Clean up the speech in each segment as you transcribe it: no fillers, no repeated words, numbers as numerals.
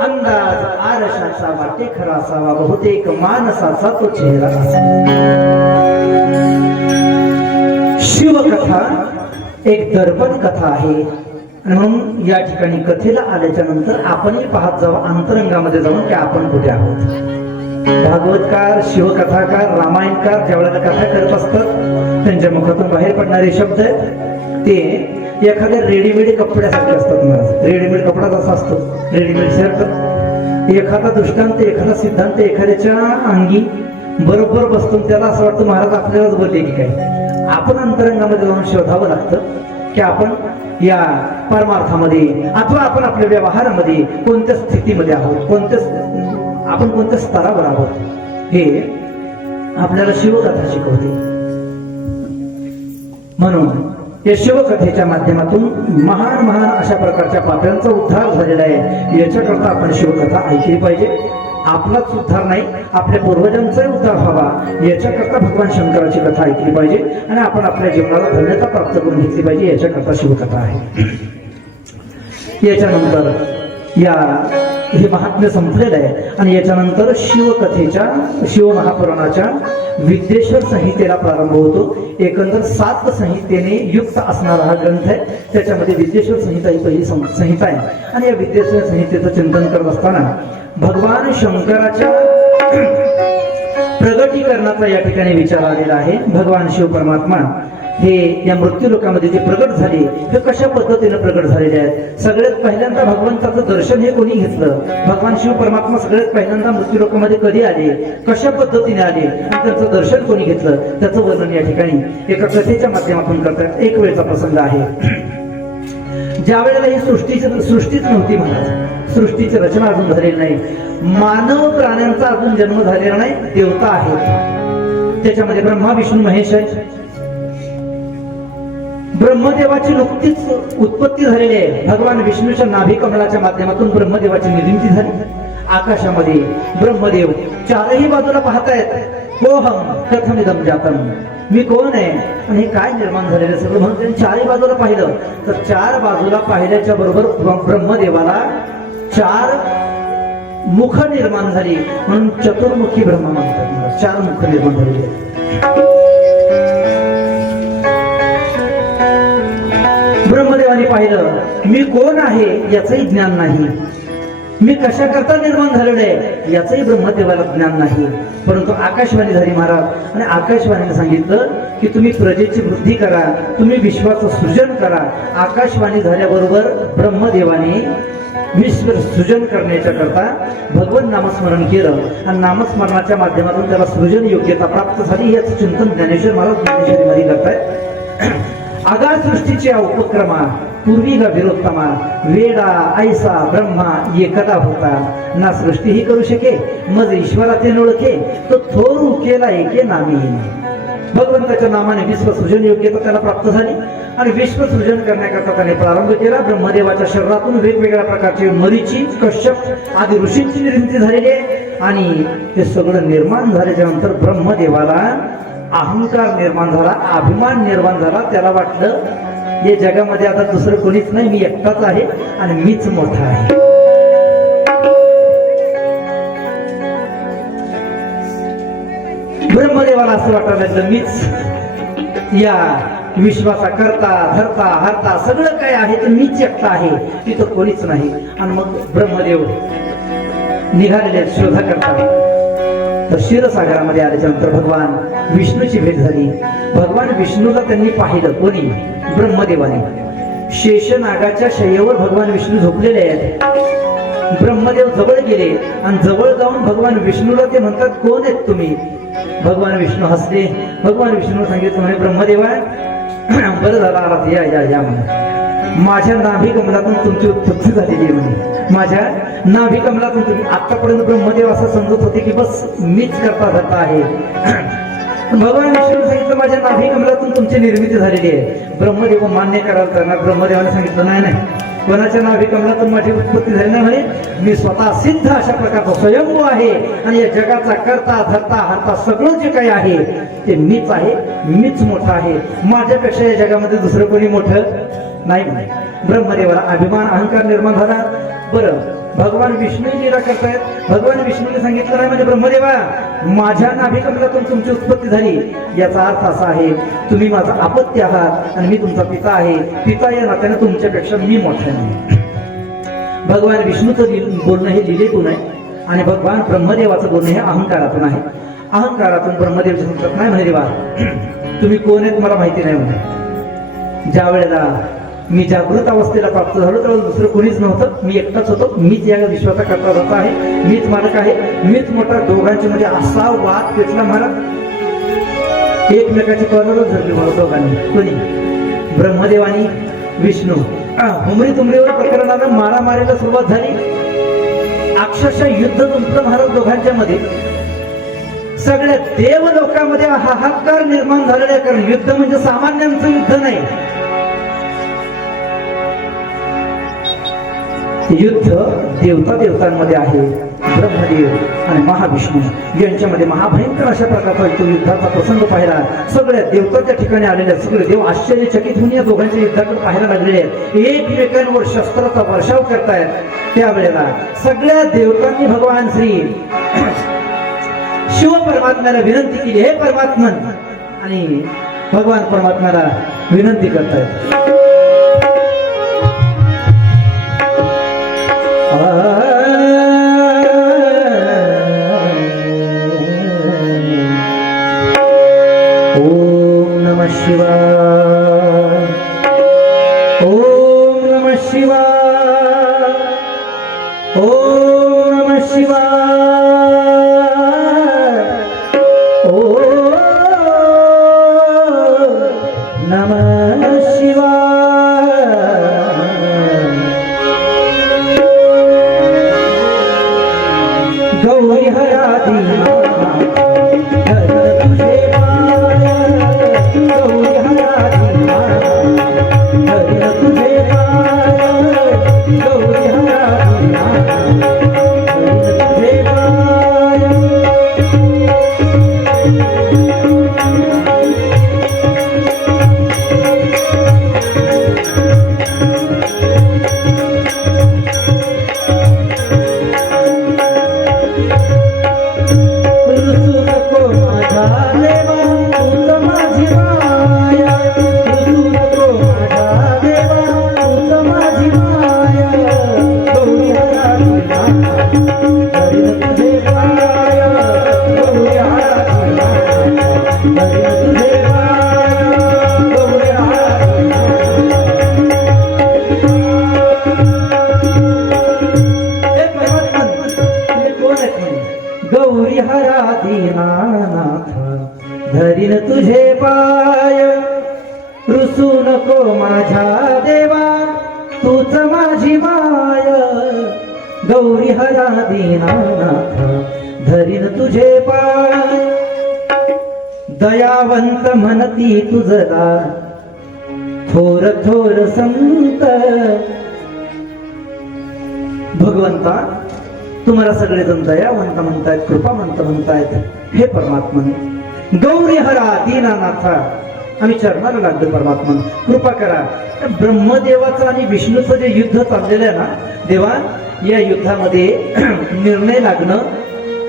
अंदाज आरशाचा वाटे खरा असावा, बहुतेक मानसाचा तो चेहरा असा. शिवकथा एक दर्पण कथा आहे. आणि म्हणून या ठिकाणी कथेला आल्याच्या नंतर आपणही पाहत जावं अंतरंगामध्ये जाऊन की आपण कुठे आहोत. भागवतकार, शिवकथाकार, रामायणकार ज्या वेळेला कथा करत असतात त्यांच्या मुखातून बाहेर पडणारे शब्द ते एखाद्या रेडीमेड कपड्यासारखे असतात. महाराज, रेडीमेड कपडा जसा असतो, रेडीमेड शर्ट, एखादा दृष्टांत, एखादा सिद्धांत एखाद्याच्या अंगी बरोबर बसतो, त्याला असं वाटतं महाराज आपल्यालाच बोलले की काय. आपण अंतरंगामध्ये जाऊन शोधावं लागतं की आपण या परमार्थामध्ये अथवा आपण आपल्या व्यवहारामध्ये कोणत्या स्थितीमध्ये आहोत, आपण कोणत्या स्तरावर आहोत, हे आपल्याला शिवकथा शिकवते. म्हणून या शिवकथेच्या माध्यमातून महान महान अशा प्रकारच्या पाप्यांचा उद्धार झालेला आहे. याच्याकरता आपण शिवकथा ऐकली पाहिजे. आपलाच उद्धार नाही, आपल्या पूर्वजांचाही उद्धार व्हावा याच्याकरता भगवान शंकराची कथा ऐकली पाहिजे आणि आपण आपल्या जीवनाला धन्यता प्राप्त करून घेतली पाहिजे. याच्याकरता शिवकथा आहे. याच्यानंतर हे महात्म्य संपलेलं आहे आणि याच्यानंतर शिवकथेच्या, शिवमहापुराणाच्या विद्येश्वर संहितेला प्रारंभ होतो. एकंदर 7 संहितेने युक्त असणारा हा ग्रंथ आहे. त्याच्यामध्ये विद्येश्वर संहिता ही पहिली संहिता आहे. आणि या विद्येश्वर संहितेचं चिंतन करत असताना भगवान शंकराच्या प्रगटीकरणाचा या ठिकाणी विचार आलेला आहे. भगवान शिव परमात्मा हे या मृत्यू लोकामध्ये जे प्रगट झाले हे कशा पद्धतीने प्रगट झालेले आहेत. सगळ्यात पहिल्यांदा भगवंताचं दर्शन हे कोणी घेतलं, भगवान शिव परमात्मा सगळ्यात पहिल्यांदा मृत्यू लोकामध्ये कधी आले, कशा पद्धतीने आले आणि त्यांचं दर्शन कोणी घेतलं, त्याचं वर्णन या ठिकाणी एका कथेच्या माध्यमातून करतात. एक वेळचा प्रसंग आहे. ज्या वेळेला ही सृष्टीच नव्हती, महाराज सृष्टीची रचना अजून झालेली नाही, मानव प्राण्यांचा अजून जन्म झालेला नाही, देवता आहेत. त्याच्यामध्ये ब्रह्मा विष्णू महेश आहे. ब्रह्मदेवाची नुकतीच उत्पत्ती झालेली आहे. भगवान विष्णूच्या नाभी कमलाच्या माध्यमातून ब्रह्मदेवाची निर्मिती झाली. आकाशामध्ये ब्रह्मदेव चारही बाजूला पाहतायत. कोहम कथमिदं जातम, मी कोण आहे आणि हे काय निर्माण झालेलं सगळं. म्हणून त्यांनी चारही बाजूला पाहिलं तर 4 बाजूला पाहिल्याच्या बरोबर ब्रह्मदेवाला 4 मुख निर्माण झाली. म्हणून चतुर्मुखी ब्रह्मा म्हणतात. 4 मुख निर्माण झालेले. ब्रह्मदेवाने पाहिलं मी कोण आहे याचंही ज्ञान नाही, मी कशा करता निर्माण झालेलं आहे याचंही ब्रह्मदेवाला ज्ञान नाही. परंतु आकाशवाणी झाली महाराज आणि आकाशवाणीने सांगितलं की तुम्ही प्रजेची वृद्धी करा, तुम्ही विश्वाचं सृजन करा. आकाशवाणी झाल्याबरोबर ब्रह्मदेवाने विश्व सृजन करण्याच्या करता भगवत नामस्मरण केलं आणि नामस्मरणाच्या माध्यमातून त्याला सृजन योग्यता प्राप्त झाली. याचं चिंतन ज्ञानेश्वर महाराज ज्ञानेश्वरी मध्ये करतायत. आगार सृष्टीच्या उपक्रमा पूर्वीगा विरोत्तमा, वेडा ऐसा ब्रह्मा एकदा होता, ना सृष्टी ही करू शके मज ईश्वराचे ओळखे, तो थोर केला एके नामी. भगवंताच्या नामाने विश्वसृजन योग्यता त्याला प्राप्त झाली आणि विश्वसृजन करण्याकरता त्याने प्रारंभ केला. ब्रह्मदेवाच्या शरीरातून वेगवेगळ्या प्रकारचे मरीची, कश्यप आदी ऋषींची निर्मिती झालेली आहे. आणि हे सगळं निर्माण झाल्याच्या नंतर ब्रह्मदेवाला अहंकार निर्माण झाला, अभिमान निर्माण झाला. त्याला वाटलं या जगामध्ये आता दुसरं कोणीच नाही, मी एकटाच आहे आणि मीच मोठा आहे. ब्रह्मदेवाला असं वाटायला लागलं मीच या विश्वाचा करता धरता हरता सगळं काय आहे ते मीच एकटा आहे, तिथं कोणीच नाही. आणि मग ब्रह्मदेव निघालेले शोधा करता तर क्षीरसागरामध्ये आल्याच्यानंतर भगवान विष्णूची भेट झाली. भगवान विष्णूला त्यांनी पाहिलं. कोणी? ब्रह्मदेवाने. शेषनागाच्या शय्येवर भगवान विष्णू झोपलेले आहेत. ब्रह्मदेव जवळ गेले आणि जवळ जाऊन भगवान विष्णूला ते म्हणतात कोण आहेत तुम्ही? भगवान विष्णू हसले. भगवान विष्णू सांगितलं म्हणे ब्रह्मदेवा बरं झालं आलात, या या या म्हणे. माझ्या नाभी कमलातून तुमची उत्पत्ती झालेली आहे म्हणे. माझ्या नाभी कमलातून तुम्ही आतापर्यंत ब्रह्मदेव असं समजत होते की बस मीच करता धरता आहे. भगवान विष्णू सांगितलं माझ्या नाभी कमलातून तुमची निर्मिती झालेली आहे. ब्रह्मदेव मान्य करायला करणार. ब्रह्मदेवाने सांगितलं नाही नाही, कोणाच्या नाभी कमलातून माझी उत्पत्ती झाली नाही म्हणे. मी स्वतः सिद्ध अशा प्रकारचा स्वयंभू आहे आणि या जगाचा करता धरता हरता सगळं जे काही आहे ते मीच आहे, मीच मोठा आहे. माझ्यापेक्षा या जगामध्ये दुसरं कोणी मोठं नाही म्हणे. ब्रह्मदेवाला अभिमान अहंकार निर्माण झाला. बरं, भगवान विष्णू लीला करतायत. भगवान विष्णूने सांगितलं नाही म्हणजे ब्रह्मदेवा माझ्या नाभिकमलातून तुमची उत्पत्ती झाली, याचा अर्थ असा आहे तुम्ही माझा अपत्य आहात आणि मी तुमचा पिता आहे. पिता या नात्याने तुमच्यापेक्षा मी मोठा नाही. भगवान विष्णूचं बोलणं हे लिलेतून आहे आणि भगवान ब्रह्मदेवाचं बोलणं हे अहंकारातून आहे. अहंकारातून ब्रह्मदेव सांगतात नाही म्हणे देवा तुम्ही कोण आहेत मला माहिती नाही म्हणे. ज्या वेळेला मी जागृत अवस्थेला प्राप्त झालो तेव्हा दुसरं कोणीच नव्हतं, मी एकटाच होतो. मीच या विश्वाचा करता होता आहे, मीच मालक आहे, मीच मोठा. दोघांच्या मध्ये असा वाद पेटला महाराज, एकमेकाची कॉलरच धरली मला दोघांनी. कोणी ब्रह्मदेवानी विष्णू. हुमरी तुमरीवर प्रकरणानं मारामारीला सुरुवात झाली. अक्षरशः युद्ध तुमचं महाराज दोघांच्या मध्ये. सगळ्या देव लोकांमध्ये हाहाकार निर्माण झालेला आहे, कारण युद्ध म्हणजे सामान्यांचं युद्ध नाही. युद्ध देवता देवतांमध्ये आहे. ब्रह्मदेव आणि महाविष्णू यांच्यामध्ये महाभयंकर अशा प्रकारचा तो युद्धाचा प्रसंग पाहिला. सगळ्या देवताच्या ठिकाणी आलेल्या सगळे देव आश्चर्यचकित होऊन या दोघांच्या युद्धाकडे पाहायला लागलेले आहेत. एकमेकांवर शस्त्राचा वर्षाव करतायत. त्यावेळेला सगळ्या देवतांनी भगवान श्री शिव परमात्म्याला विनंती केली, हे परमात्मन. आणि भगवान परमात्म्याला विनंती करतायत ओम नमः शिवाय, ओम नमः शिवाय, ओम नमः शिवाय, ओम नमः शिवाय. गौरी हराधी गौरी हराधीनाथ धरीन तुझे पाय, रुसू नको माझ्या देवा तूच माझी माय. गौरी हराधीनाथ धरीन तुझे पाय, दयावंत म्हणती तुझला थोर थोर संत. भगवंता तुम्हाला सगळेजण दयावंत म्हणतायत, कृपावंत म्हणतायत. हे परमात्मन गौरी हरा दीनानाथ आम्ही चरणाला लागलो. परमात्मन कृपा करा. ब्रह्मदेवाचं आणि विष्णूचं जे युद्ध चाललेलं आहे ना देवा, या युद्धामध्ये निर्णय लागणं,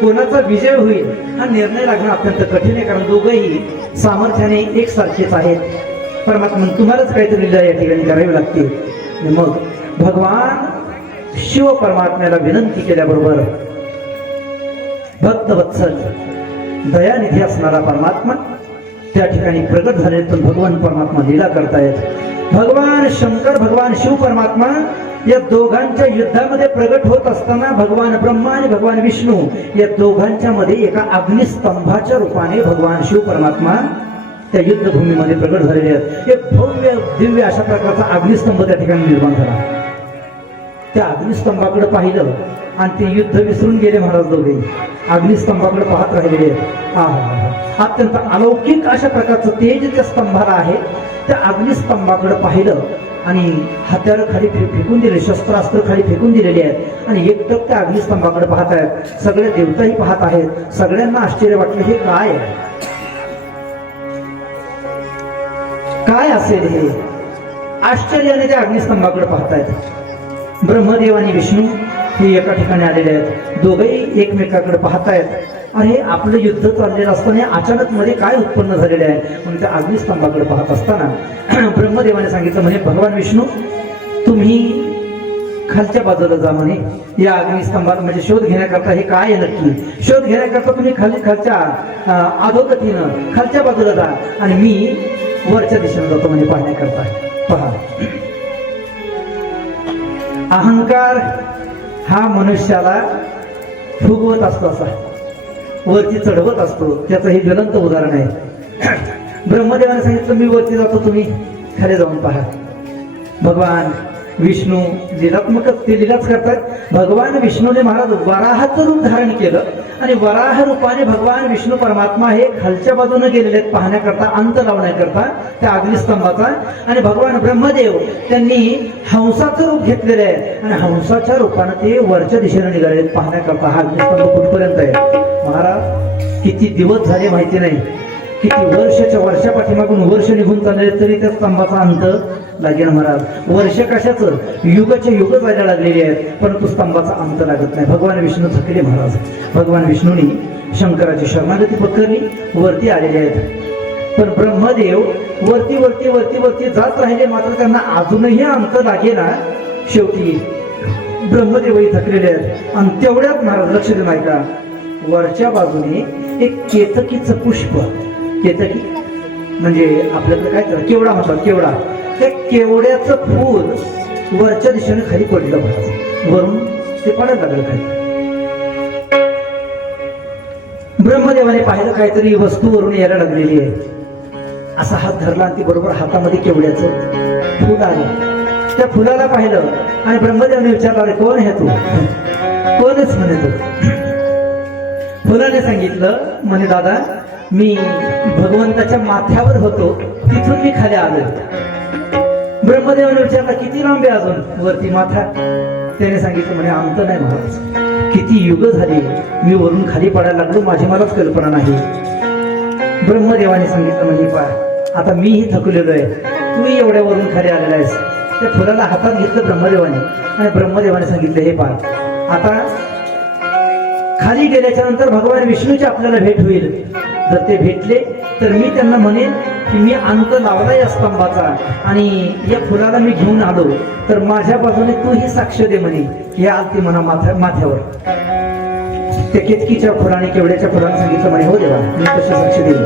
कोणाचा विजय होईल हा निर्णय लागणं अत्यंत कठीण आहे, कारण दोघंही सामर्थ्याने एकसारखेच आहेत. परमात्मन तुम्हालाच काहीतरी लीला या ठिकाणी करावी लागते. मग भगवान शिव परमात्म्याला विनंती केल्याबरोबर भक्तवत्सल दयानिधी असणारा परमात्मा त्या ठिकाणी प्रगट झाले. तर भगवान परमात्मा लीला करतायत. भगवान शंकर भगवान शिव परमात्मा या दोघांच्या युद्धामध्ये प्रगट होत असताना भगवान ब्रह्मा आणि भगवान विष्णू या दोघांच्या मध्ये एका अग्निस्तंभाच्या रूपाने भगवान शिव परमात्मा त्या युद्धभूमीमध्ये प्रगट झालेले आहेत. एक भव्य दिव्य अशा प्रकारचा अग्निस्तंभ त्या ठिकाणी निर्माण झाला. त्या अग्निस्तंभाकडे पाहिलं आणि ते युद्ध विसरून गेले महाराज दोघे. अग्निस्तंभाकडे पाहत राहिलेले आहेत. अत्यंत अलौकिक अशा प्रकारचं तेज त्या स्तंभाला आहे. त्या अग्निस्तंभाकडे पाहिलं आणि हत्यार खाली फेकून दिले, शस्त्रास्त्र खाली फेकून दिलेले आहेत आणि एकटक त्या अग्निस्तंभाकडे पाहत आहेत. सगळे देवताही पाहत आहेत. सगळ्यांना आश्चर्य वाटलं, हे काय आहे, काय असेल हे. आश्चर्याने त्या अग्निस्तंभाकडे पाहतायत. ब्रह्मदेव आणि विष्णू हे एका ठिकाणी आलेले आहेत. दोघेही एकमेकाकडे पाहतायत. अरे आपलं युद्ध चाललेलं असताना अचानक मध्ये काय उत्पन्न झालेले आहे म्हणून त्या अग्निस्तंभाकडे पाहत असताना ब्रह्मदेवाने सांगितलं म्हणे भगवान विष्णू तुम्ही खालच्या बाजूला जा म्हणे. या अग्निस्तंभात म्हणजे शोध घेण्याकरता हे काय आहे नक्की शोध घेण्याकरता तुम्ही खालच्या अधोगतीनं खालच्या बाजूला जा आणि मी वरच्या दिशेने जातो म्हणजे पाहण्याकरता. पहा अहंकार हा मनुष्याला फुगवत असतो असा वरती चढवत असतो. त्याचं हे ज्वलंत उदाहरण आहे. ब्रह्मदेवाने सांगितलं मी वरती जातो तुम्ही खाली जाऊन पहा. भगवान विष्णू लीलात्मकच ते लीलाच करतात. भगवान विष्णूने महाराज वराहाचं रूप धारण केलं आणि वराह रूपाने भगवान विष्णू परमात्मा हे खालच्या बाजूने गेलेले आहेत पाहण्याकरता अंत लावण्याकरता त्या अग्निस्तंभाचा. आणि भगवान ब्रह्मदेव त्यांनी हंसाचं रूप घेतलेलं आहे आणि हंसाच्या रूपाने ते वरच्या दिशेने निघाले पाहण्याकरता. हा अग्निस्तंभ कुठपर्यंत आहे महाराज किती दिवस झाले माहिती नाही किती वर्षाच्या पाठीमागून वर्ष निघून चालले तरी त्या स्तंभाचा अंत लागेल महाराज. वर्ष कशाचं युगाचे युग जायला लागलेले आहेत परंतु स्तंभाचा अंत लागत नाही. भगवान विष्णू थकले महाराज. भगवान विष्णूंनी शंकराची शरणागती पत्करली वरती आलेले आहेत. पण ब्रह्मदेव वरती वरती वरती वरती जात राहिले मात्र त्यांना अजूनही अंत लागेना. शेवटी ब्रह्मदेवही थकलेले आहेत आणि तेवढ्यात महाराज लक्ष देऊ नका वरच्या बाजूने एक केतकीचं पुष्प केतकी म्हणजे आपल्याकडे काय तर केवडा होता केवडा त्या केवड्याचं फूल वरच्या दिशेने खाली पडलं महाराज. वरून ते पडायला लागलं खाली. ब्रह्मदेवाने पाहिलं काहीतरी वस्तू वरून यायला लागलेली आहे. असा हात धरला आणि ती बरोबर हातामध्ये केवड्याचं फूल आलं. त्या फुलाला पाहिलं आणि ब्रह्मदेवाने विचारलं अरे कोण आहे तू कोणच म्हणे तू. फुलाने सांगितलं म्हणे दादा मी भगवंताच्या माथ्यावर होतो तिथून मी खाली आलो. ब्रह्मदेवाने विचारला किती लांब आहे अजून वरती माथा. त्याने सांगितलं म्हणे अंत नाही महाराज किती युग झाली मी वरून खाली पडायला लागलो माझी मलाच कल्पना नाही. ब्रह्मदेवाने सांगितलं म्हणजे पा आता मीही थकलेलो आहे तूही एवढ्या वरून खाली आलेला आहेस. त्या फुलाला हातात घेतलं ब्रह्मदेवाने आणि ब्रह्मदेवाने सांगितलं हे पा आता खाली गेल्याच्या नंतर भगवान विष्णूची आपल्याला भेट होईल. जर ते भेटले तर मी त्यांना म्हणेन की मी अंत लावला या स्तंभाचा आणि या फुलाला मी घेऊन आलो तर माझ्या बाजूने तू ही साक्ष दे म्हणे की आलती म्हणा माथ्यावर. त्या केतकीच्या फुलाने केवड्याच्या फुलाने सांगितलं म्हणे हो देवा मी कशी साक्ष देईन.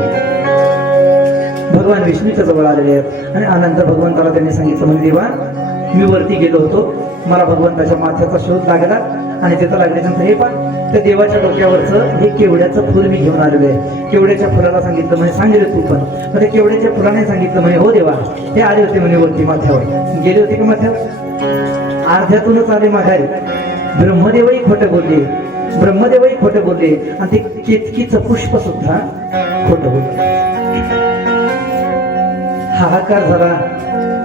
भगवान विष्णूच्या जवळ आलेले आहेत आणि नंतर भगवंताला त्यांनी सांगितलं म्हणजे देवा मी वरती गेलो होतो मला भगवंताच्या माथ्याचा शोध लागला आणि तिथं लागल्यानंतर हे पण त्या देवाच्या डोक्यावरचं हे केवड्याचं फुल मी घेऊन आलेलो आहे. केवड्याच्या फुलाला सांगितलं म्हणे सांगितलं तू पण त्या केवड्याच्या फुलाने सांगितलं म्हणे हो देवा हे आले होते म्हणे वरती माथ्यावर गेले होते का माथ्यावर अर्ध्यातूनच आले माघारी. ब्रह्मदेवही खोटं बोलले ब्रह्मदेवही खोटं बोलले आणि ते केतकीचं पुष्प सुद्धा खोटं बोलले. हाहाकार झाला.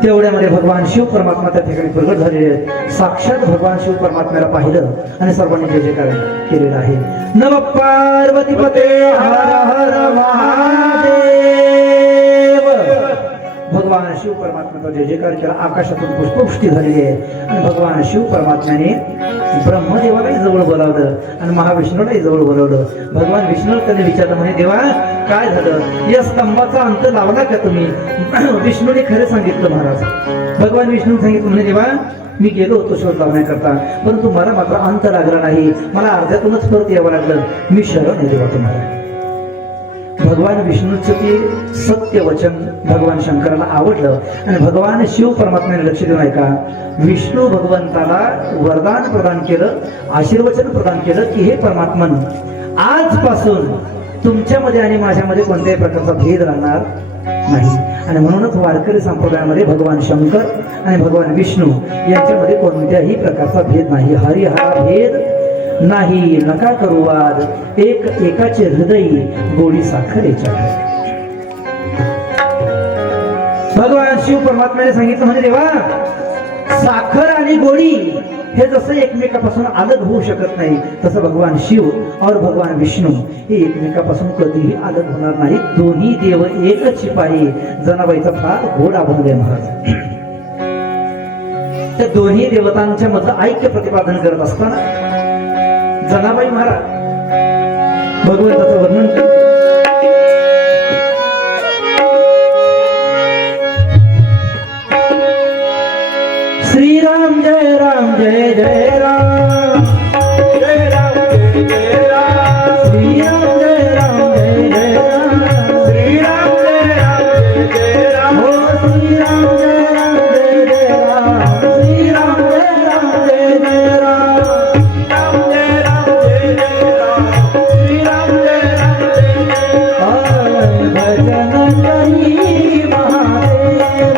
तेवढ्यामध्ये भगवान शिव परमात्मा त्या ठिकाणी प्रगट झालेले आहेत. साक्षात भगवान शिव परमात्म्याला पाहिलं आणि सर्वांनी जय जयकार केलेला आहे. नमः पार्वती पते हर हर महादेव. भगवान शिव परमात्म्याचा जय जयकार केला. आकाशातून पुष्पवृष्टी झालेली आहे आणि भगवान शिव परमात्म्याने ब्रह्मदेवालाही जवळ बोलावलं आणि महाविष्णूलाही जवळ बोलावलं. भगवान विष्णू त्याने विचारलं म्हणे देवा काय झालं या स्तंभाचा अंत लावला का तुम्ही. विष्णूने खरं सांगितलं महाराज. भगवान विष्णू सांगितलं म्हणे देवा मी गेलो होतो शोध लावण्याकरता परंतु मला मात्र अंत लागला नाही मला अर्ध्यातूनच परत यावं लागलं. मी शरण आहे देवा तुम्हाला. भगवान विष्णूचं ते सत्य वचन भगवान शंकराला आवडलं आणि भगवान शिव परमात्म्याने लक्ष देऊन ऐका विष्णू भगवंताला वरदान प्रदान केलं आशीर्वचन प्रदान केलं की हे परमात्मन आजपासून तुमच्यामध्ये आणि माझ्यामध्ये कोणत्याही प्रकारचा भेद राहणार नाही. आणि म्हणूनच वारकरी संप्रदायामध्ये भगवान शंकर आणि भगवान विष्णू यांच्यामध्ये कोणत्याही प्रकारचा भेद नाही. हरी हा भेद नाही नका करू वाद एक एकाचे हृदय गोडी साखरेच्या. भगवान शिव परमात्म्याने सांगितलं म्हणजे देवा साखर आणि गोडी हे जसं एकमेकापासून अलग होऊ शकत नाही तसं भगवान शिव और भगवान विष्णू हे एकमेकापासून कधीही अलग होणार नाही. दोन्ही देव एकच शिपाई जनाबाईचा फार गोड अभंग आहे महाराज. त्या दोन्ही देवतांच्या मधलं ऐक्य प्रतिपादन करत असताना जनाबाई महाराज भगवंताचं वर्णन करतात. श्रीराम जय राम जय जय राम, जय राम जय जय राम, श्रीराम जय राम जय जय राम, श्रीराम जय राम जय जय राम, हो श्रीराम जय राम जय जय राम, श्रीराम जय राम जय जय राम, राम जय राम जय जय राम, श्रीराम जय राम जय जय राम. भजन करी महादेव देव,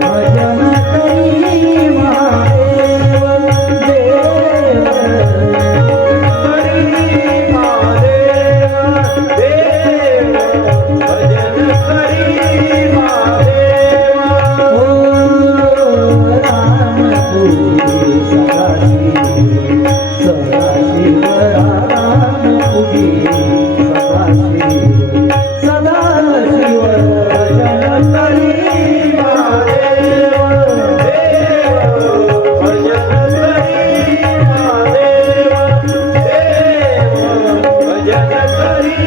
भजन करी महादेव देव, हरी महादेव देव, भजन हरी महादेव. ओ राम तुझे सदाशिव, सदाशिव राम तुझे सदाशिव, सदाशिव भजन करी महादेव देव, भजन हरी महादेव देव, भजन हरी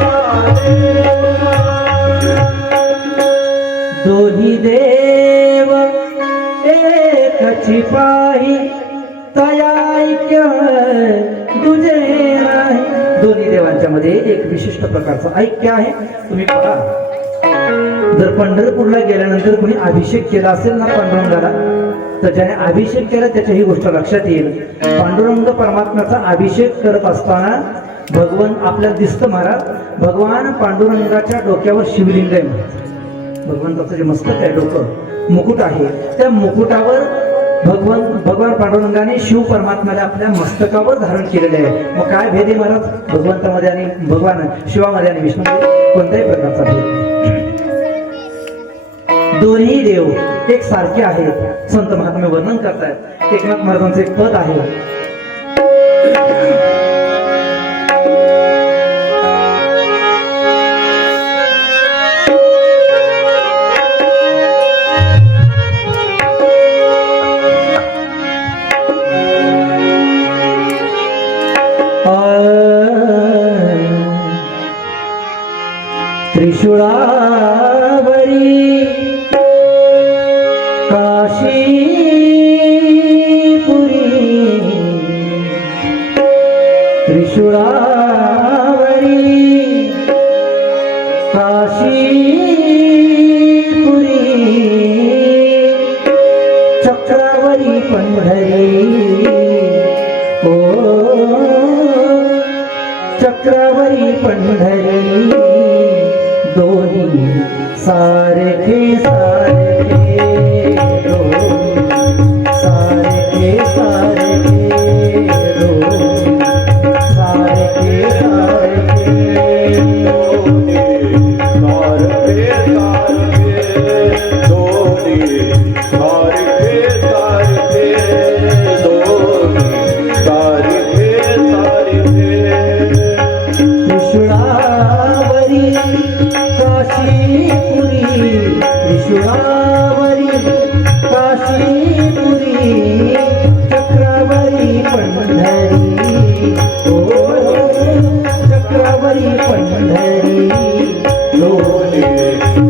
महादेव. दोन्ही देव एकची पाही, तया ऐक्य तुझे नाही. दोन्ही देवांच्या मध्ये एक विशिष्ट प्रकारचं ऐक्य आहे. तुम्ही बघा, जर पंढरपूरला गेल्यानंतर कोणी अभिषेक केला असेल ना पांडुरंगाला, तर ज्याने अभिषेक केला त्याच्या ही गोष्ट लक्षात येईल. पांडुरंग परमात्म्याचा अभिषेक करत असताना भगवान आपल्याला दिसतं महाराज. भगवान पांडुरंगाच्या डोक्यावर शिवलिंग आहे महाराज. भगवंताचं जे मस्तक आहे, डोकं मुकुट आहे, त्या मुकुटावर भगवान पांडुरंगाने शिव परमात्म्याला आपल्या मस्तकावर धारण केलेले आहे. मग काय भेद आहे महाराज भगवंतामध्ये आणि भगवान शिवामध्ये आणि विष्णूमध्ये? कोणत्याही प्रकारचा भेद नाही. दोन्ही देव एक सारखे आहेत. संत महात्मे वर्णन करतायत. एकनाथ महाराजांचं एक पद आहे, त्रिशूळावरी काशीपुरी, त्रिशूळावरी काशीपुरी, चक्रावरी पंढरी, ओ चक्रावरी पंढरी, दोन्ही सारखे सारखे, दोन्ही सारखे सारखे, दोन्ही सारखे सारखे, त्रिशूळावरी काशीपुरी, त्रिशूळावरी काशीपुरी, चक्रावरी पंढरी, ओ चक्रावरी पंढरी, दोन्ही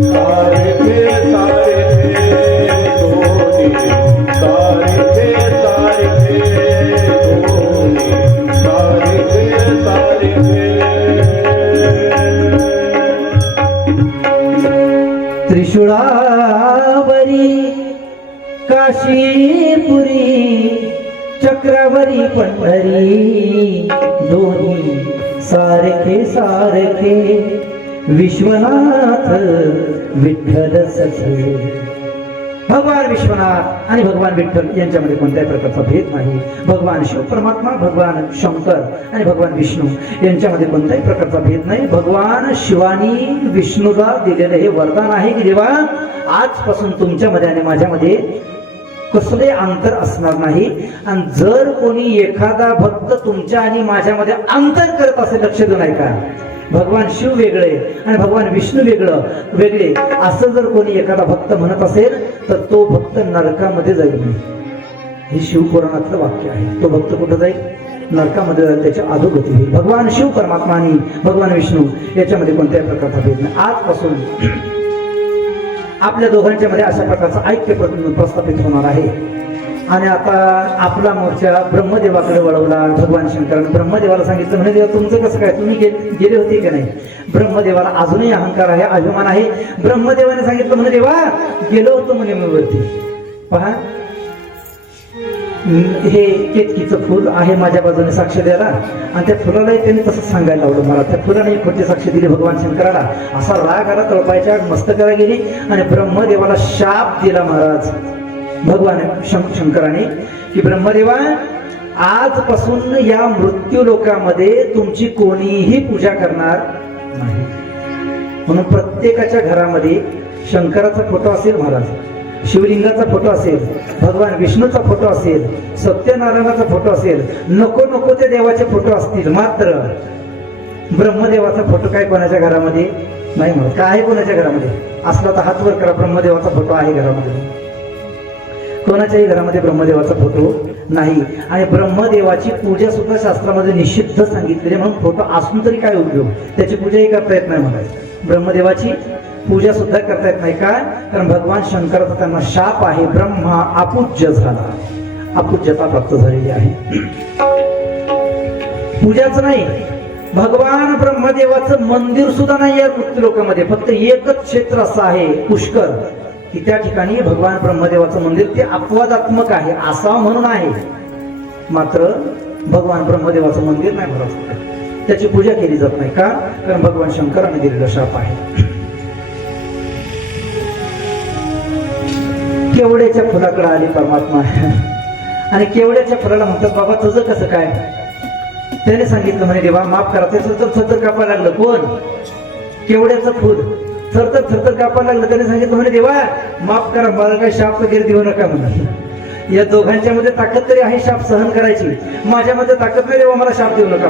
सारखे सारखे, दोन्ही सारखे सारखे, दोन्ही सारखे सारखे. त्रिशूळावरी काशीपुरी, चक्रावरी पंढरी, दोन्ही सारखे सारखे, विश्वनाथ विठ्ठल सखे. भगवान विश्वनाथ आणि भगवान विठ्ठल यांच्यामध्ये कोणत्याही प्रकारचा भेद नाही. भगवान शिव परमात्मा, भगवान शंकर आणि भगवान विष्णू यांच्यामध्ये कोणत्याही प्रकारचा भेद नाही. भगवान शिवानी विष्णूला दिलेलं हे वरदान आहे की देवा, आजपासून तुमच्यामध्ये आणि माझ्यामध्ये कसले अंतर असणार नाही. आणि जर कोणी एखादा भक्त तुमच्या आणि माझ्यामध्ये अंतर करत असेल, लक्ष देऊ नाही का, भगवान शिव वेगळे आणि भगवान विष्णू वेगळे असं जर कोणी एखादा भक्त म्हणत असेल तर तो भक्त नरकामध्ये जाईल नाही. हे शिवपुराणातलं वाक्य आहे. तो भक्त कुठं जाईल? नरकामध्ये जाईल. त्याच्या अधोगती होईल. भगवान शिव परमात्मा आणि भगवान विष्णू याच्यामध्ये कोणत्याही प्रकारचा भेद नाही. आजपासून आपल्या दोघांच्या मध्ये अशा प्रकारचं ऐक्य प्रस्थापित होणार आहे. आणि आता आपला मोर्चा ब्रह्मदेवाकडे वळवला. भगवान शंकराने ब्रह्मदेवाला सांगितलं, म्हणे देवा तुमचं कसं काय, तुम्ही गेले होते की नाही? ब्रह्मदेवाला अजूनही अहंकार आहे, अभिमान आहे. ब्रह्मदेवाने सांगितलं, म्हणे देवा गेलो होतो म्हणे मी वरती. पहा, हे केतकीचं फुल आहे माझ्या बाजूने साक्ष द्यायला, आणि त्या फुलालाही त्यांनी तसंच सांगायला लावलं मला. त्या फुलाने खोटी साक्ष दिली भगवान शंकराला. असा राग आला, तळपायच्या मस्तकाला गेली आणि ब्रह्मदेवाला शाप दिला महाराज भगवान शंकराने की ब्रह्मदेवा, आजपासून या मृत्यू लोकामध्ये तुमची कोणीही पूजा करणार नाही. म्हणून प्रत्येकाच्या घरामध्ये शंकराचा फोटो असेल महाराज, शिवलिंगाचा फोटो असेल, भगवान विष्णूचा फोटो असेल, सत्यनारायणाचा फोटो असेल. नको नको ते देवाचे फोटो असतील, मात्र ब्रह्मदेवाचा फोटो काय कोणाच्या घरामध्ये नाही म्हणत. काय आहे कोणाच्या घरामध्ये? असला तर हात वर करा. ब्रह्मदेवाचा फोटो आहे घरामध्ये? कोणाच्याही घरामध्ये ब्रह्मदेवाचा फोटो नाही. आणि ब्रह्मदेवाची पूजा सुद्धा शास्त्रामध्ये निषिद्ध सांगितलेली. म्हणून फोटो असून तरी काय उपयोग? त्याची पूजाही करता येत नाही म्हणायचं. ब्रह्मदेवाची पूजा सुद्धा करता येत नाही. का? कारण भगवान शंकराचा त्यांना शाप आहे. ब्रह्मा अपूज्य झाला, अपूज्यता प्राप्त झालेली आहे. पूजाच नाही, भगवान ब्रह्मदेवाचं मंदिर सुद्धा नाही या मृत्यू लोकांमध्ये. फक्त एकच क्षेत्र असं आहे पुष्कर, की त्या ठिकाणी भगवान ब्रह्मदेवाचं मंदिर ते अपवादात्मक आहे, असावं म्हणून आहे. मात्र भगवान ब्रह्मदेवाचं मंदिर नाही भरत, त्याची पूजा केली जात नाही. का? कारण भगवान शंकराने दिलेला शाप आहे. केवड्याच्या फुलाकडे आली परमात्मा आणि केवड्याच्या फुलाला म्हणतात, बाबा तुझं कसं काय? त्याने सांगितलं, म्हणे देवा माफ करा. त्याचं तर थरथर कापायला लागलं. कोण? केवड्याचं फुल थरथर थरथर कापायला लागलं. त्याने सांगितलं, म्हणे देवा माफ करा, मला काही शाप वगैरे देऊ नका म्हणे. या दोघांच्या मध्ये ताकद तरी आहे शाप सहन करायची, माझ्यामध्ये ताकद नाही, देवा मला शाप देऊ नका.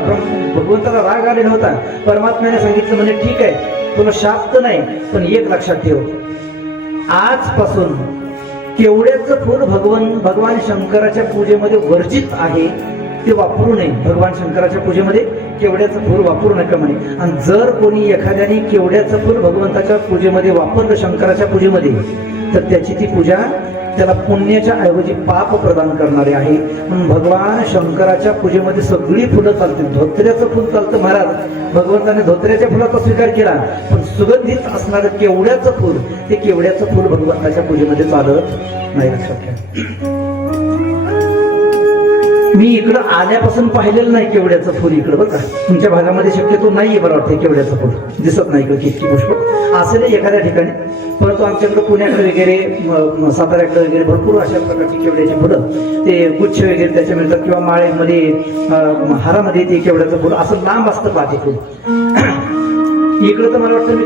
भगवंताला राग आलेला होता. परमात्म्याने सांगितलं, म्हणे ठीक आहे, तुला शाप तर नाही, पण एक लक्षात ठेव, आजपासून केवड्याचं फूल भगवान शंकराच्या पूजेमध्ये वर्जित आहे, ते वापरू नये. भगवान शंकराच्या पूजेमध्ये केवड्याचं फूल वापरू नका म्हणे. आणि जर कोणी एखाद्याने केवड्याचं फूल भगवंताच्या पूजेमध्ये वापरलं, शंकराच्या पूजेमध्ये, तर त्याची ती पूजा त्याला पुण्याच्या ऐवजी पाप प्रदान करणारे आहे. म्हणून भगवान शंकराच्या पूजेमध्ये सगळी फुलं चालतील. धोत्र्याचं फुल चालतं महाराज, भगवंताने धोत्र्याच्या फुलाचा स्वीकार केला, पण सुगंधित असणारं केवड्याचं फुल, ते केवड्याचं फुल भगवंताच्या पूजेमध्ये चालत नाही. लक्षात घ्या. मी इकडं आल्यापासून पाहिलेलं नाही केवड्याचं फुल इकडं, बरं का. तुमच्या भागामध्ये शक्यतो नाहीये बरं वाटतं केवड्याचं फुल, दिसत नाही इकडे. किती पुष्प असेल एखाद्या ठिकाणी, परंतु आमच्याकडे पुण्याकडे वगैरे, साताऱ्याकडे वगैरे भरपूर अशा प्रकारची केवड्याची फुलं, ते गुच्छ वगैरे त्याच्या मिळतात, किंवा माळेमध्ये हारामध्ये ते केवड्याचं फुल असं लांब असतं पाठी फुल. इकडं तर मला वाटतं मी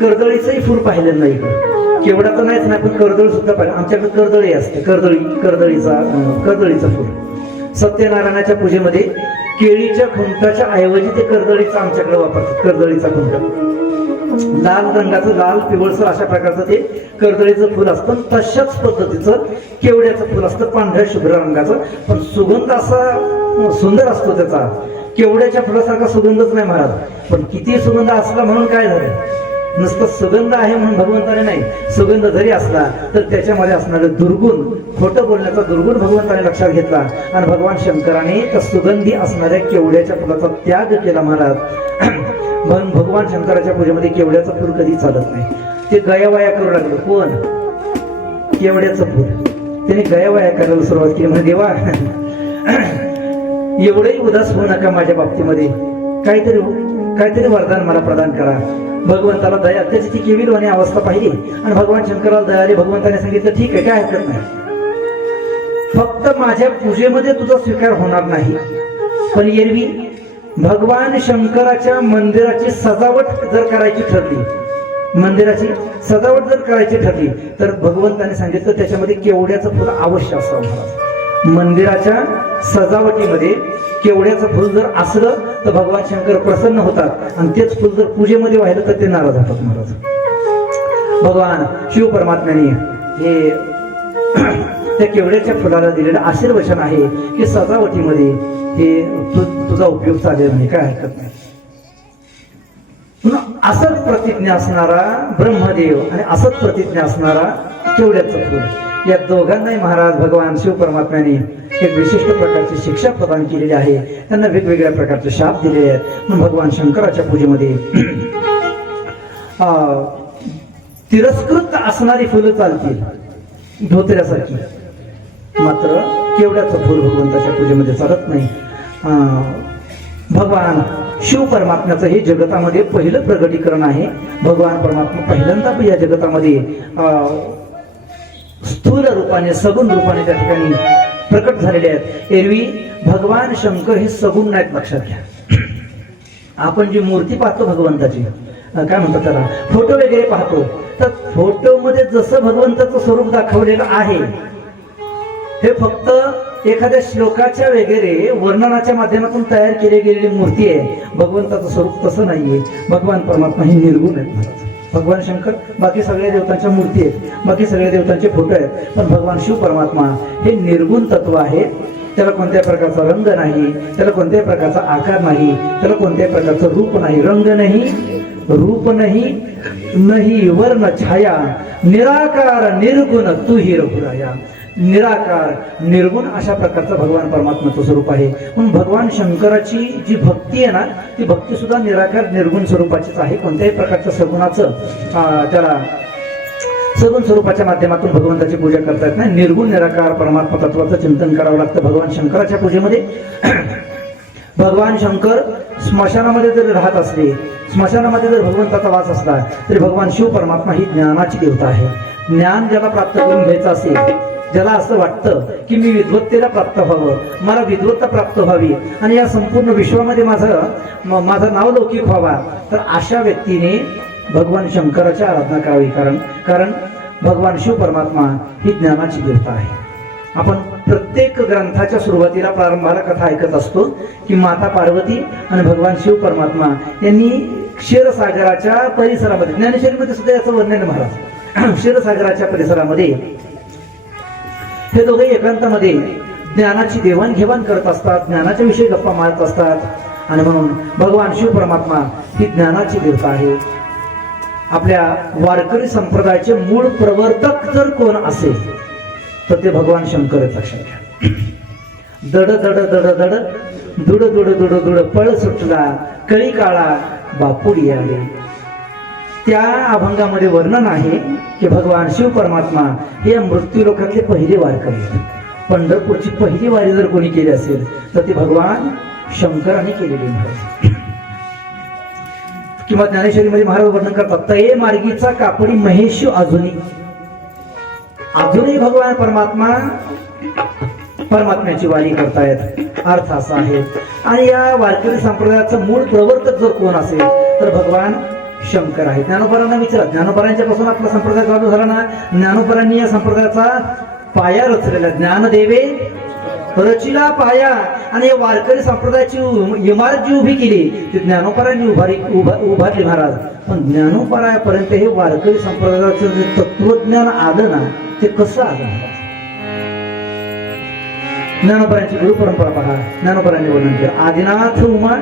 कर्दळीचंही फुल पाहिलेलं नाही इकडं. केवडा तर नाहीच नाही, पण कर्दळी सुद्धा पाहिजे. आमच्याकडे कर्दळी असते, कर्दळीचं फुल. सत्यनारायणाच्या पूजेमध्ये केळीच्या खुंटाच्या ऐवजी ते कर्दळीचं आमच्याकडे वापरतात. कर्दळीचा खुंट लाल रंगाचं, लाल पिवळसर अशा प्रकारचं ते कर्दळीचं फुल असतं. तशाच पद्धतीचं केवड्याचं फुल असतं, पांढऱ्या शुभ्र रंगाचं, पण सुगंध असा सुंदर असतो त्याचा. केवड्याच्या फुलासारखा सुगंधच नाही महाराज, पण किती सुगंध असला म्हणून काय झालं? नुसतं सुगंध आहे म्हणून भगवंताने नाही, सुगंध जरी असला तर त्याच्यामध्ये असणारे दुर्गुण, खोटं बोलण्याचा दुर्गुण भगवंताने लक्षात घेतला, आणि भगवान शंकराने त्या सुगंधी असणाऱ्या केवड्याच्या फुलाचा त्याग केला महाराज. म्हणून भगवान शंकराच्या पूजेमध्ये केवड्याचं फूल कधी चालत नाही. ते गयावया करू लागलं. कोण? केवड्याचं फूल. त्याने गयावया करायला सुरुवात केली. म्हणजे देवा एवढंही उदास होऊ नका माझ्या बाबतीमध्ये, काहीतरी वरदान मला प्रदान करा. भगवंताला दया, त्याची ती केविलवाणी अवस्था पाहिली, आणि भगवान शंकराला दया आली. भगवंताने सांगितलं ठीक आहे, काय हरकत नाही, फक्त माझ्या पूजेमध्ये तुझा स्वीकार होणार नाही, पण एरवी भगवान शंकराच्या मंदिराची सजावट जर करायची ठरली, मंदिराची सजावट जर करायची ठरली, तर भगवंताने सांगितलं त्याच्यामध्ये केवड्याचं फुल अवश्य असावं महाराज. मंदिराच्या सजावटीमध्ये केवड्याचं फुल जर असलं तर भगवान शंकर प्रसन्न होतात आणि तेच फुल जर पूजेमध्ये वाहिलं तर ते नाराज होतात महाराज. भगवान शिव परमात्म्याने हे त्या केवड्याच्या फुलाला दिलेलं आशीर्वचन आहे की सजावटीमध्ये हे तुझा उपयोग चालेल नाही, काय हरकत नाही. असंच प्रतिज्ञा असणारा ब्रह्मदेव आणि असंच प्रतिज्ञा असणारा केवड्याचं फुल, या दोघांनाही महाराज भगवान शिव परमात्म्याने एक विशिष्ट प्रकारची शिक्षा प्रदान केलेली आहे. त्यांना वेगवेगळ्या प्रकारचे शाप दिलेले आहेत. म्हणून भगवान शंकराच्या पूजेमध्ये तिरस्कृत असणारी फुलं चालतील धोत्र्यासारखी, मात्र केवड्याचं फुल भगवंताच्या पूजेमध्ये चालत नाही. भगवान शिव परमात्म्याचं हे जगतामध्ये पहिलं प्रगटीकरण आहे. भगवान परमात्मा पहिल्यांदा या जगतामध्ये स्थूल रूपाने सगुण रूपाने त्या ठिकाणी प्रकट झालेले आहेत. एरवी भगवान शंकर हे सगुण नाहीत, लक्षात घ्या. आपण जी मूर्ती पाहतो भगवंताची, काय म्हणतात त्याला, फोटो वगैरे पाहतो, तर फोटोमध्ये जसं भगवंताचं स्वरूप दाखवलेलं आहे हे फक्त एखाद्या श्लोकाच्या वगैरे वर्णनाच्या माध्यमातून तयार केली गेलेली मूर्ती आहे. भगवंताचं स्वरूप तसं नाहीये. भगवान परमात्मा हे निर्गुण आहेत महाराज. भगवान शंकर बाकी सगळ्या देवतांच्या मूर्ती आहेत, बाकी सगळ्या देवतांचे फोटो आहेत, पण भगवान शिव परमात्मा हे निर्गुण तत्व आहे. त्याला कोणत्याही प्रकारचा रंग नाही, त्याला कोणत्याही प्रकारचा आकार नाही, त्याला कोणत्याही प्रकारचं रूप नाही, रंग नाही, रूप नाही, नाही वर्ण छाया, निराकार निर्गुण तू ही रघुराया. निराकार निर्गुण अशा प्रकारचं भगवान परमात्म्याचं स्वरूप आहे. म्हणून भगवान शंकराची जी भक्ती आहे ना, ती भक्ती सुद्धा निराकार निर्गुण स्वरूपाचीच आहे. कोणत्याही प्रकारचं सगुणाचं त्याला सगुण स्वरूपाच्या माध्यमातून भगवंताची पूजा करता येत नाही. निर्गुण निराकार परमात्मा तत्वाचं चिंतन करावं लागतं भगवान शंकराच्या पूजेमध्ये. भगवान शंकर स्मशानामध्ये जर राहत असले, स्मशानामध्ये जर भगवंताचा वास असला, तरी भगवान शिव परमात्मा ही ज्ञानाची देवता आहे. ज्ञान ज्याला प्राप्त करून घ्यायचं असेल, ज्याला असं वाटतं की मी विद्वत्तेला प्राप्त व्हावं, मला विद्वत्ता प्राप्त व्हावी आणि या संपूर्ण विश्वामध्ये माझं नाव लौकिक व्हावा, तर अशा व्यक्तीने भगवान शंकराची आराधना करावी. कारण भगवान शिव परमात्मा ही ज्ञानाची देवता आहे. आपण प्रत्येक ग्रंथाच्या सुरुवातीला प्रारंभाला कथा ऐकत असतो की माता पार्वती आणि भगवान शिव परमात्मा यांनी क्षीरसागराच्या परिसरामध्ये, ज्ञानेश्वरीमध्ये सुद्धा याचं वर्णन आहे महाराज. क्षीरसागराच्या परिसरामध्ये हे दोघे एकांतामध्ये ज्ञानाची देवाणघेवाण करत असतात, ज्ञानाच्या विषयी गप्पा मारत असतात. आणि म्हणून भगवान शिव परमात्मा ही ज्ञानाची देवता आहे. आपल्या वारकरी संप्रदायाचे मूळ प्रवर्तक जर कोण असेल तर ते भगवान शंकर आहेत, लक्षात घ्या. दड दड दड दड दुड दुड दुड दुड पळ सुटला, कळी काळा बापुडी आले. त्या अभंगामध्ये वर्णन आहे की भगवान शिव परमात्मा हे मृत्यू लोकातले पहिले वारकरी आहेत. पंढरपूरची पहिली वारी जर कोणी केली असेल तर ती भगवान शंकराने केलेली महाराज. किंवा ज्ञानेश्वरीमध्ये महाराज वर्णन करतात, तये मार्गीचा कापडी महेश अजूनही भगवान परमात्म्याची वारी करतायत. अर्थ असा आहे. आणि या वारकरी संप्रदायाचं मूळ प्रवर्तक जर कोण असेल तर भगवान शंकर आहे. ज्ञानोबरांना विचारा, ज्ञानोबरांच्या पासून आपला संप्रदाय चालू झाला ना. ज्ञानोबरांनी या संप्रदायाचा पाया रचलेला, ज्ञानदेवे रचिला पाया, आणि या वारकरी संप्रदायाची इमारत जी उभी केली ती ज्ञानोबरांनी उभारली महाराज. पण ज्ञानोबरापर्यंत हे वारकरी संप्रदायाचं जे तत्वज्ञान आलं ना, ते कसं आलं? ज्ञानोबरांची गुरु परंपरा पहा. ज्ञानोबरांनी वर्णन केलं, आदिनाथ उमा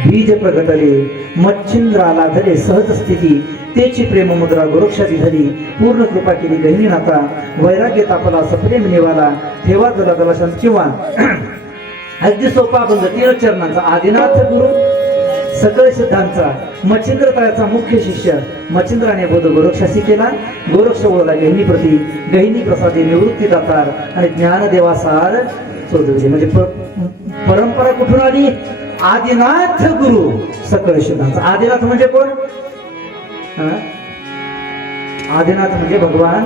बीज प्रगटले, मच्छिंद्राला धरे सहज स्थिती, तेची प्रेम मुद्रा गोरक्षाची धरी, पूर्ण कृपा केली गहिनी नाता, वैराग्य तापला सप्रेम निवाला, ठेवा जला जला शांत. किंवा अगदी सोपा अभंग, 3 चरणांचा. आदिनाथ गुरु सकळ सिद्धांचा, मच्छिंद्र तळ्याचा मुख्य शिष्य, मच्छिंद्राने बोध गोरक्षाशी केला, गोरक्ष ओळला गहिनी प्रती, गहिनी प्रसादी निवृत्ती दातार, आणि ज्ञानदेवासार चौधरी. म्हणजे परंपरा कुठून आली? आदिनाथ गुरु सकळ सिद्धांचा. आदिनाथ म्हणजे कोण? आदिनाथ म्हणजे भगवान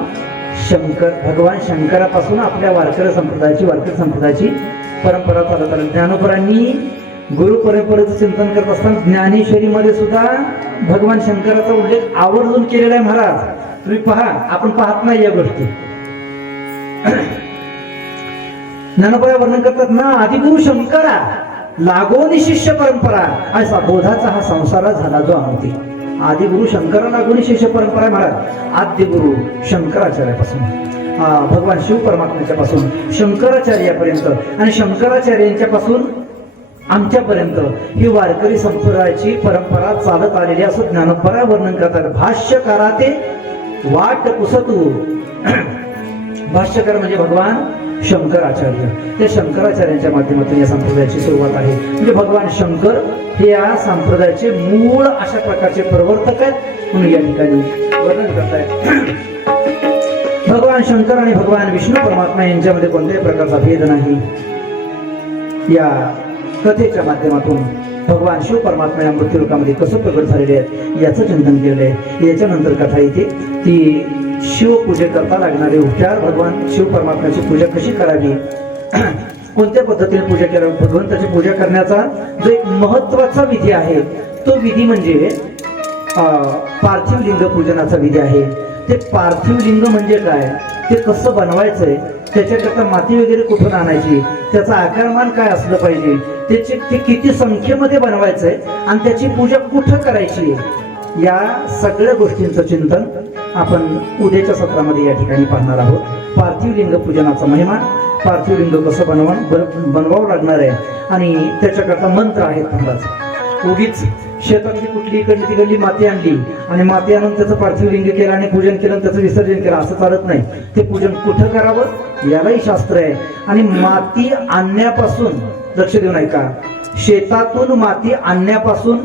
शंकर. भगवान शंकरापासून आपल्या वारकरी संप्रदायाची परंपरा चालत आली. ज्ञानोबरांनी गुरु परंपरेचं चिंतन करत असताना ज्ञानेश्वरीमध्ये सुद्धा भगवान शंकराचा उल्लेख आवर्जून केलेला आहे महाराज. तुम्ही पहा, आपण पाहत नाही या गोष्टी. ज्ञानोबा वर्णन करतात ना, आदिगुरु शंकरा लागोनी शिष्य परंपरा असा बोधाचा हा संसार झाला जो अनुभूती. आदिगुरु शंकरा लागोनी शिष्य परंपरा महाराज. आद्यगुरु शंकराचार्यापासून भगवान शिव परमात्म्याच्या पासून शंकराचार्यापर्यंत आणि शंकराचार्यांच्या पासून आमच्यापर्यंत ही वारकरी संप्रदायाची परंपरा चालत आलेली असं ज्ञानोबा वर्णन करतात. भाष्यकारा ते वाट पुसतू. भाष्यकार म्हणजे भगवान शंकराचार्य. त्या शंकराचार्यांच्या माध्यमातून या संप्रदायाची सुरुवात आहे. म्हणजे भगवान शंकर हे या संप्रदायाचे मूळ अशा प्रकारचे प्रवर्तक आहेत म्हणून या ठिकाणी वर्णन करतायत. भगवान शंकर आणि भगवान विष्णू परमात्मा यांच्यामध्ये कोणत्याही प्रकारचा भेद नाही. या कथेच्या माध्यमातून भगवान शिव परमात्मा या मृत्यूलोकामध्ये कसं प्रगट झालेले आहेत याचं चिंतन केलेलं आहे. याच्यानंतर कथा येते ती शिवपूजे करता लागणारे उपचार, भगवान शिव परमात्म्याची पूजा कशी करावी, कोणत्या पद्धतीने पूजा करावी, भगवंताची पूजा करण्याचा जो एक महत्वाचा विधी आहे तो विधी म्हणजे पार्थिव लिंग पूजनाचा विधी आहे. ते पार्थिव लिंग म्हणजे काय, ते कसं बनवायचंय, त्याच्याकरता माती वगैरे कुठून आणायची, त्याचा आकारमान काय असलं पाहिजे, त्याचे ते किती संख्येमध्ये बनवायचंय आणि त्याची पूजा कुठं करायची, या सगळ्या गोष्टींचं चिंतन आपण उद्याच्या सत्रामध्ये या ठिकाणी पाहणार आहोत. पार्थिव लिंग पूजनाचा महिमा, पार्थिव लिंग कसं बनवावं लागणार आहे आणि त्याच्याकरता मंत्र आहेत. महाराज उगीच शेतातली कुठली इकडली तिकडली माती आणली आणि माती आणून त्याचं पार्थिव लिंग केलं आणि पूजन केलं आणि त्याचं विसर्जन केलं असं चालत नाही. ते पूजन कुठं करावं यालाही शास्त्र आहे. आणि माती आणण्यापासून लक्ष देऊन ऐका, शेतातून माती आणण्यापासून